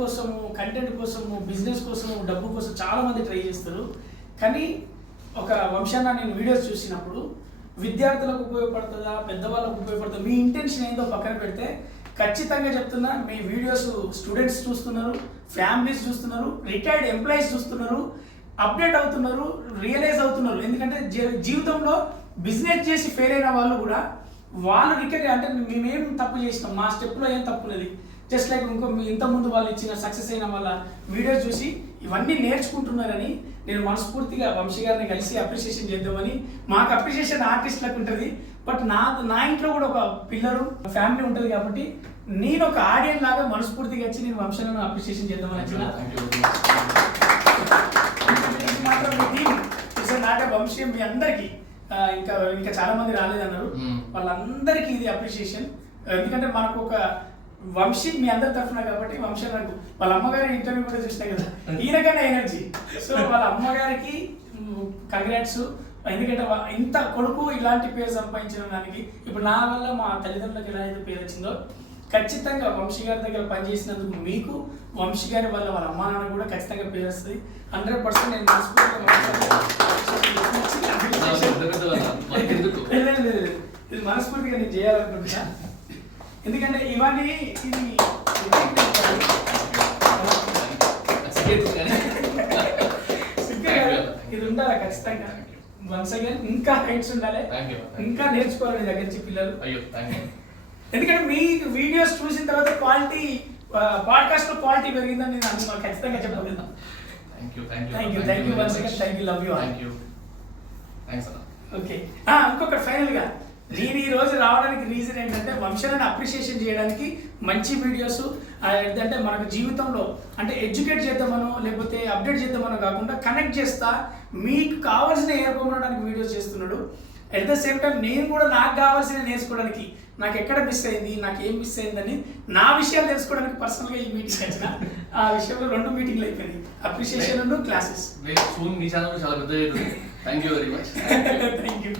కోసము, కంటెంట్ కోసము, బిజినెస్ కోసము, డబ్బు కోసం చాలామంది ట్రై చేస్తారు. కానీ ఒక వంశాన్ని నేను వీడియోస్ చూసినప్పుడు విద్యార్థులకు ఉపయోగపడుతుందా, పెద్దవాళ్ళకు ఉపయోగపడుతుందా, మీ ఇంటెన్షన్ ఏందో పక్కన పెడితే ఖచ్చితంగా చెప్తున్నా, మీ వీడియోస్ స్టూడెంట్స్ చూస్తున్నారు, ఫ్యామిలీస్ చూస్తున్నారు, రిటైర్డ్ ఎంప్లాయీస్ చూస్తున్నారు, అప్డేట్ అవుతున్నారు, రియలైజ్ అవుతున్నారు. ఎందుకంటే జీవితంలో బిజినెస్ చేసి ఫెయిల్ అయిన వాళ్ళు కూడా వాళ్ళు అంటే మేమేం తప్పు చేసినాం, మా స్టెప్లో ఏం తప్పు లేదు, జస్ట్ లైక్ ఇంతకుముందు వాళ్ళు ఇచ్చిన సక్సెస్ అయిన వాళ్ళ వీడియోస్ చూసి ఇవన్నీ నేర్చుకుంటున్నారని నేను మనస్ఫూర్తిగా వంశీ గారిని కలిసి అప్రిషియేషన్ చేద్దామని. మాకు అప్రిషియేషన్ ఆర్టిస్ట్లకు ఉంటుంది, బట్ నా ఇంట్లో కూడా ఒక పిల్లలు ఫ్యామిలీ ఉంటుంది కాబట్టి నేను ఒక ఆడియన్స్ లాగా మనస్ఫూర్తిగా వచ్చి నేను వంశాలను అప్రిషియేషన్ చేద్దామని వచ్చిన. మాత్రం మీ టీం నాటే వంశీ మీ అందరికీ ఇంకా చాలా మంది రాలేదన్నారు, వాళ్ళందరికీ ఇది అప్రిషియేషన్. ఎందుకంటే మనకు ఒక వంశీ మీ అందరి తరఫున కాబట్టి వంశీ నాకు వాళ్ళ అమ్మగారి ఇంటర్వ్యూ కూడా చూసినాయి కదా, ఈయనకన్నా ఎనర్జీ. సో వాళ్ళ అమ్మగారికి కంగ్రాట్స్. ఎందుకంటే ఇంత కొడుకు ఇలాంటి పేరు సంపాదించిన దానికి ఇప్పుడు నా వల్ల మా తల్లిదండ్రులకు ఎలా అయితే పేరు వచ్చిందో ఖచ్చితంగా వంశీ గారి దగ్గర పనిచేసినందుకు మీకు, వంశీ గారి వల్ల వాళ్ళ అమ్మా నాన్న కూడా ఖచ్చితంగా పేరు వస్తుంది. 100% నేను ఇది మనస్ఫూర్తిగా నేను చేయాలనుకుంటున్నా. ఎందుకంటే ఇవన్నీ ఇది ఉండాలి ఖచ్చితంగా. వన్స్ అగైన్ ఇంకా హైట్స్ ఉండాలి, ఇంకా నేర్చుకోవాలి దగ్గర నుంచి పిల్లలు. ఎందుకంటే మీ వీడియోస్ చూసిన తర్వాత క్వాలిటీ, పాడ్కాస్ట్ లో క్వాలిటీ పెరిగిందని నేను ఖచ్చితంగా చెప్పగలను. ఓకే, ఇంకొకటి ఫైనల్ గా నేను ఈ రోజు రావడానికి రీజన్ ఏంటంటే వంశాలను అప్రిషియేషన్ చేయడానికి, మంచి వీడియోస్ ఏంటంటే మనకు జీవితంలో అంటే ఎడ్యుకేట్ చేద్దామనో లేకపోతే అప్డేట్ చేద్దామనో కాకుండా కనెక్ట్ చేస్తా, మీకు కావాల్సిన ఏర్పడడానికి వీడియోస్ చేస్తున్నాడు. అట్ ద సేమ్ టైం నేను కూడా నాకు కావాల్సిన నేర్చుకోవడానికి, నాకు ఎక్కడ మిస్ అయింది, నాకు ఏం మిస్ అయిందని నా విషయాలు తెలుసుకోవడానికి పర్సనల్గా ఈ మీటింగ్ వచ్చిన. ఆ విషయంలో 2 మీటింగ్లు అయిపోయినాయి, అప్రిషియేషన్, క్లాసెస్. చాలా పెద్ద. Thank you very much. Thank you.